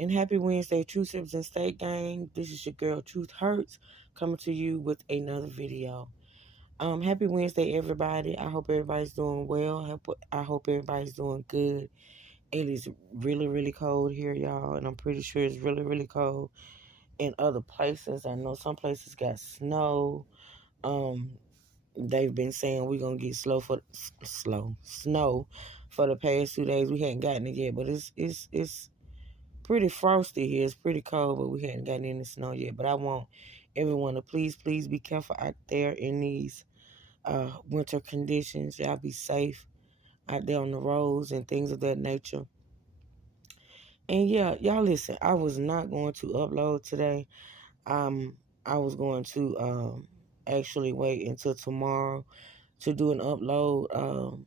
And happy Wednesday, True Sips and State Gang. This is your girl, Truth Hurts, coming to you with another video. Happy Wednesday, everybody. I hope everybody's doing well. I hope everybody's doing good. It is really, really cold here, y'all, and I'm pretty sure it's really, really cold in other places. I know some places got snow. Um, they've been saying we're gonna get snow for the past 2 days. We hadn't gotten it yet, but it's pretty frosty here. It's pretty cold, but we hadn't gotten any snow yet. But I want everyone to please be careful out there in these winter conditions. Y'all be safe out there on the roads and things of that nature. And yeah, y'all listen, I was not going to upload today. I was going to actually wait until tomorrow to do an upload.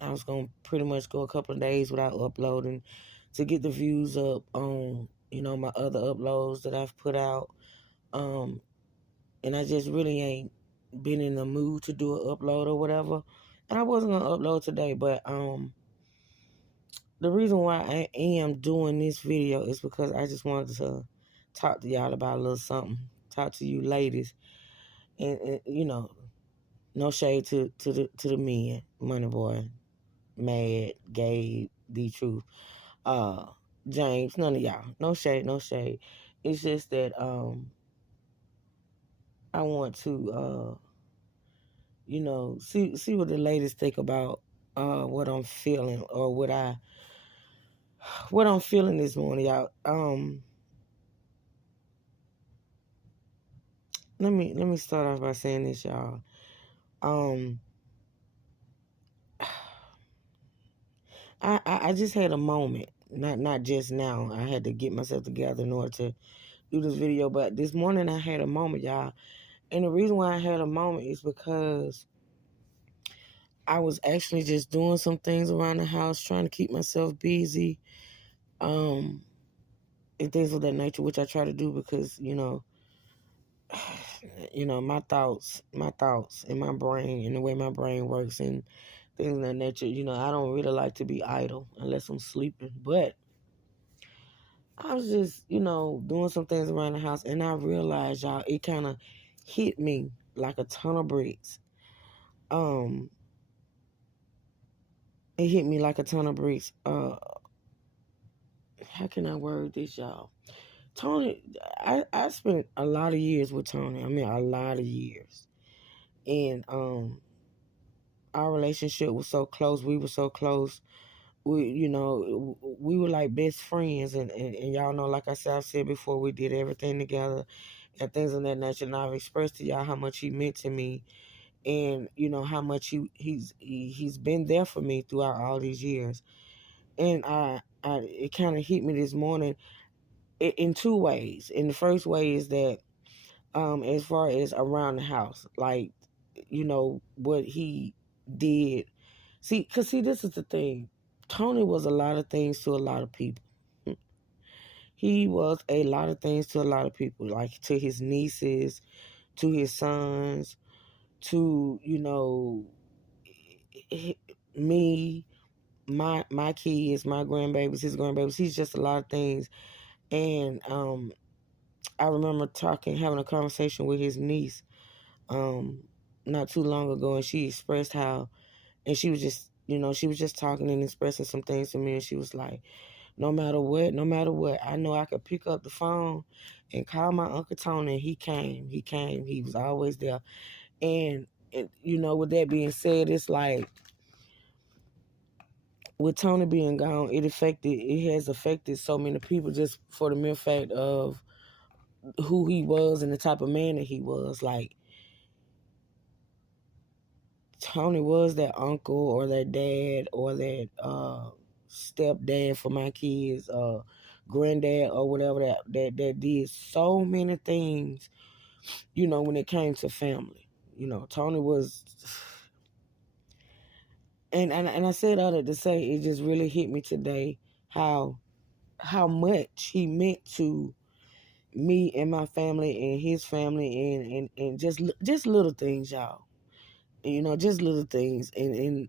I was going to pretty much go a couple of days without uploading to get the views up on, my other uploads that I've put out. And I just really ain't been in the mood to do an upload or whatever. And I wasn't going to upload today, but the reason why I am doing this video is because I just wanted to talk to y'all about a little something. Talk to you ladies. And no shade to the men, Money Boy, Mad, Gabe, The Truth, James, none of y'all. No shade, no shade. It's just that I want to see what the ladies think about what I'm feeling or what I'm feeling this morning, y'all. Let me start off by saying this, y'all. I just had a moment, not just now. I had to get myself together in order to do this video, but this morning I had a moment, y'all. And the reason why I had a moment is because I was actually just doing some things around the house, trying to keep myself busy, and things of that nature, which I try to do because, my thoughts in my brain and the way my brain works and things of that nature, I don't really like to be idle unless I'm sleeping. But I was just, doing some things around the house, and I realized, y'all, it kind of hit me like a ton of bricks. It hit me like a ton of bricks. How can I word this, y'all? Tony, I spent a lot of years with Tony. I mean, a lot of years. And our relationship was so close. We were so close. We were like best friends. And y'all know, like I've said before, we did everything together and things of that nature. And I've expressed to y'all how much he meant to me. And, how much he's been there for me throughout all these years. And it kind of hit me this morning in two ways. And the first way is that as far as around the house, like, what he did. See, this is the thing. Tony was a lot of things to a lot of people. He was a lot of things to a lot of people, like to his nieces, to his sons, to, me, my kids, my grandbabies, his grandbabies. He's just a lot of things. And I remember having a conversation with his niece not too long ago, and she expressed how, and she was just, she was just talking and expressing some things to me, and she was like, no matter what, I know I could pick up the phone and call my Uncle Tony, and he came, he was always there. And with that being said, it's like, with Tony being gone, it has affected so many people just for the mere fact of who he was and the type of man that he was. Like, Tony was that uncle or that dad or that stepdad for my kids, granddad or whatever that did so many things, when it came to family. Tony was, and I said all that to say it just really hit me today how much he meant to me and my family and his family and just little things, y'all. Just little things. And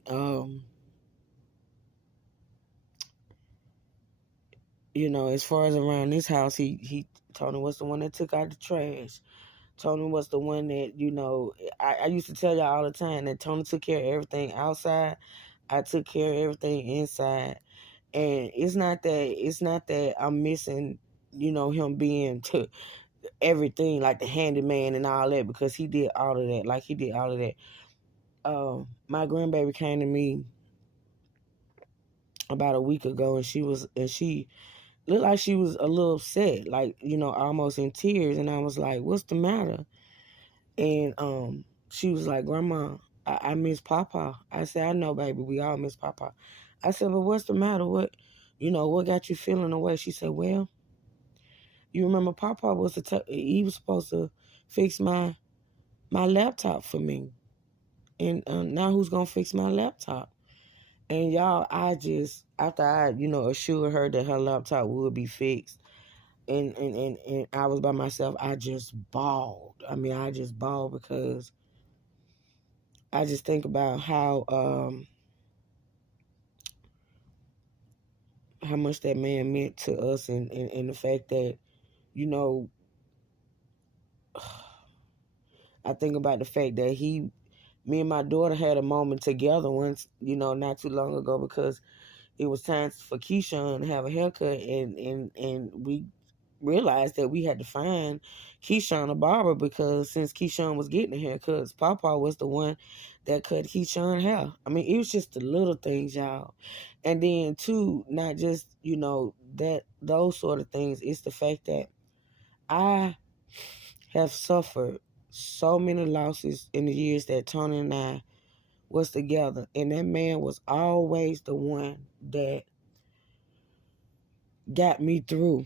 as far as around this house, Tony was the one that took out the trash. Tony was the one that, I used to tell y'all all the time that Tony took care of everything outside. I took care of everything inside. And it's not that I'm missing, him being to everything, like the handyman and all that, because he did all of that. Like, he did all of that. My grandbaby came to me about a week ago, and she looked like she was a little upset, like, almost in tears. And I was like, "What's the matter?" And she was like, "Grandma, I miss Papa." I said, "I know, baby, we all miss Papa." I said, "But what's the matter? What got you feeling away?" She said, "Well, you remember Papa he was supposed to fix my laptop for me, and now who's gonna fix my laptop?" And y'all, after I, assured her that her laptop would be fixed, and I was by myself, I just bawled. I mean, I just bawled because I just think about how much that man meant to us, and the fact that, I think about the fact that me and my daughter had a moment together once, not too long ago, because it was time for Keyshawn to have a haircut, and we realized that we had to find Keyshawn a barber, because since Keyshawn was getting the haircuts, Papa was the one that cut Keyshawn hair. I mean, it was just the little things, y'all. And then too, not just, those sort of things, it's the fact that I have suffered so many losses in the years that Tony and I was together, and that man was always the one that got me through.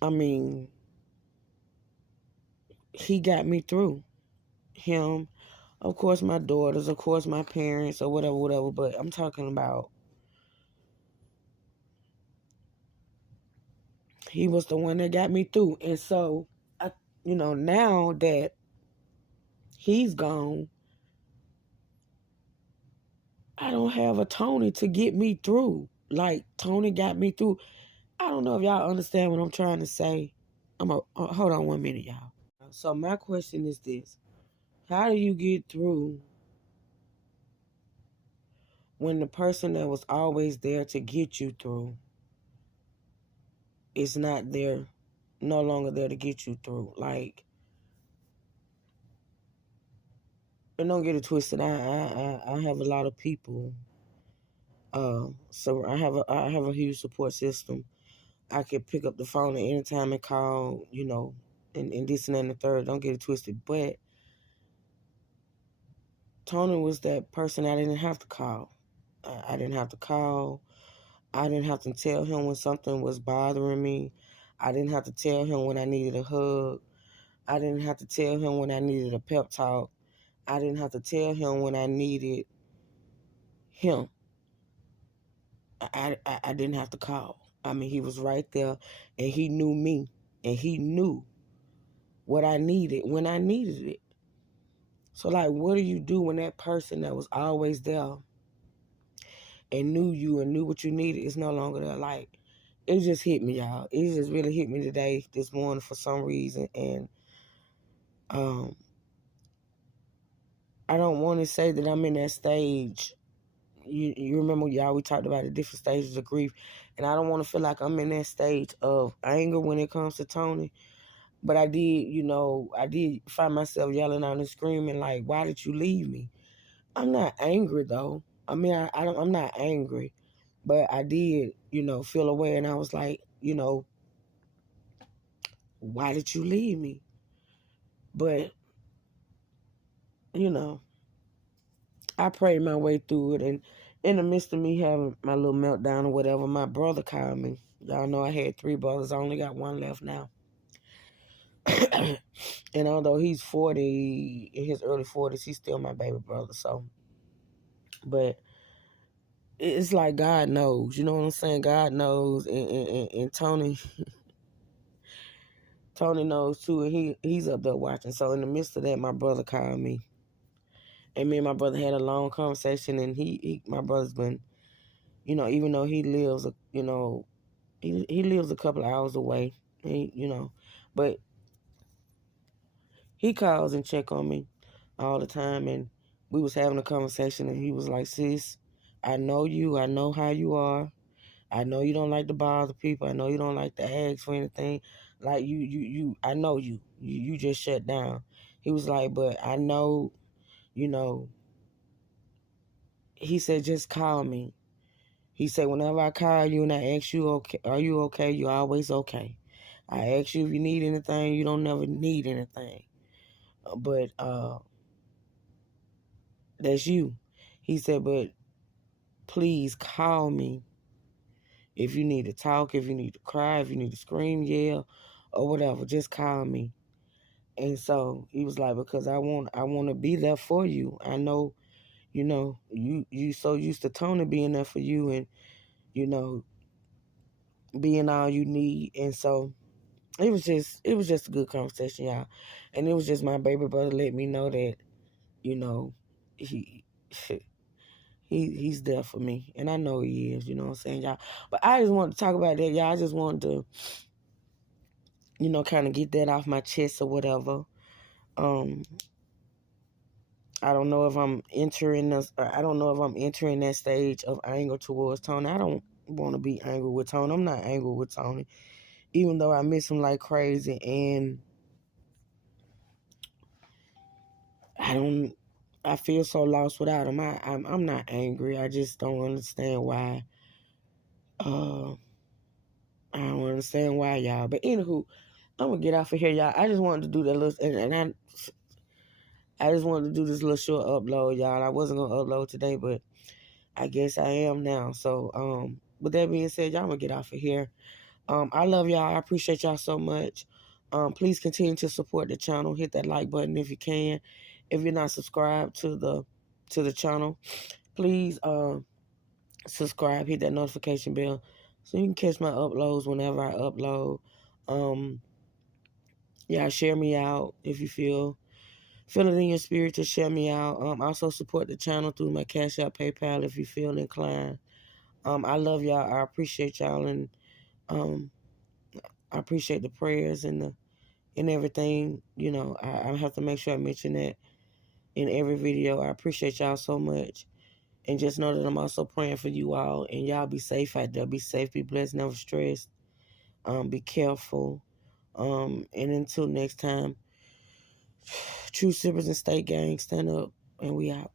I mean, he got me through. Him, of course, my daughters, of course, my parents, or whatever. But I'm talking about, he was the one that got me through. And so, now that he's gone, I don't have a Tony to get me through. Like, Tony got me through. I don't know if y'all understand what I'm trying to say. Hold on 1 minute, y'all. So my question is this: how do you get through when the person that was always there to get you through is not there, no longer there to get you through? Like, and don't get it twisted. I have a lot of people. So I have a huge support system. I can pick up the phone at any time and call, and this and that and the third. Don't get it twisted. But Tony was that person I didn't have to call. I didn't have to call. I didn't have to tell him when something was bothering me. I didn't have to tell him when I needed a hug. I didn't have to tell him when I needed a pep talk. I didn't have to tell him when I needed him. I didn't have to call. I mean, he was right there, and he knew me, and he knew what I needed when I needed it. So, like, what do you do when that person that was always there and knew you and knew what you needed is no longer there? Like, it just hit me, y'all. It just really hit me today, this morning, for some reason. And I don't want to say that I'm in that stage. You remember, y'all, we talked about the different stages of grief. And I don't want to feel like I'm in that stage of anger when it comes to Tony. But I did find myself yelling out and screaming, like, "Why did you leave me?" I'm not angry, though. I mean, I'm not angry. But I did, feel away. And I was like, "Why did you leave me?" But, I prayed my way through it. And in the midst of me having my little meltdown or whatever, my brother called me. Y'all know I had 3 brothers. I only got 1 left now. And although he's 40, in his early 40s, he's still my baby brother. So, but it's like God knows. You know what I'm saying? God knows. And Tony knows too. And he's up there watching. So in the midst of that, my brother called me. And me and my brother had a long conversation. And my brother's been even though he lives, he lives a couple of hours away, but he calls and check on me all the time. And we was having a conversation, and he was like, sis, I know you. I know how you are. I know you don't like to bother people. I know you don't like to ask for anything. Like I know you. You just shut down. He was like, but I know, you know, he said, just call me. He said, whenever I call you and I ask you, okay, are you okay? You're always okay. I ask you if you need anything. You don't never need anything. But that's you. He said, but please call me if you need to talk, if you need to cry, if you need to scream, yell, or whatever. Just call me. And so he was like, because I want to be there for you. I know, you so used to Tony being there for you, and you know being all you need. And so it was just a good conversation, y'all. And it was just my baby brother let me know that, you know, he he's there for me. And I know he is, you know what I'm saying, y'all. But I just wanted to talk about that, y'all. I just wanted to, kind of get that off my chest or whatever. Um, I don't know if I'm entering this. I don't know if I'm entering that stage of anger towards Tony. I don't want to be angry with Tony. I'm not angry with Tony, even though I miss him like crazy, and I don't. I feel so lost without him. I'm not angry. I just don't understand why. I don't understand why, y'all. But anywho, I'm gonna get off of here, y'all. I just wanted to do that little, and I just wanted to do this little short upload, y'all. I wasn't gonna upload today, but I guess I am now. So, with that being said, y'all, I'm gonna get off of here. I love y'all. I appreciate y'all so much. Please continue to support the channel. Hit that like button if you can. If you're not subscribed to the channel, please subscribe. Hit that notification bell so you can catch my uploads whenever I upload. Yeah, share me out if you feel it in your spirit to share me out. Also support the channel through my Cash App, PayPal if you feel inclined. I love y'all. I appreciate y'all, and um, I appreciate the prayers and everything. I have to make sure I mention that in every video. I appreciate y'all so much, and just know that I'm also praying for you all. And y'all be safe out there. Be safe. Be blessed. Never stressed. Be careful. And until next time, true sippers and state gang, stand up, and we out.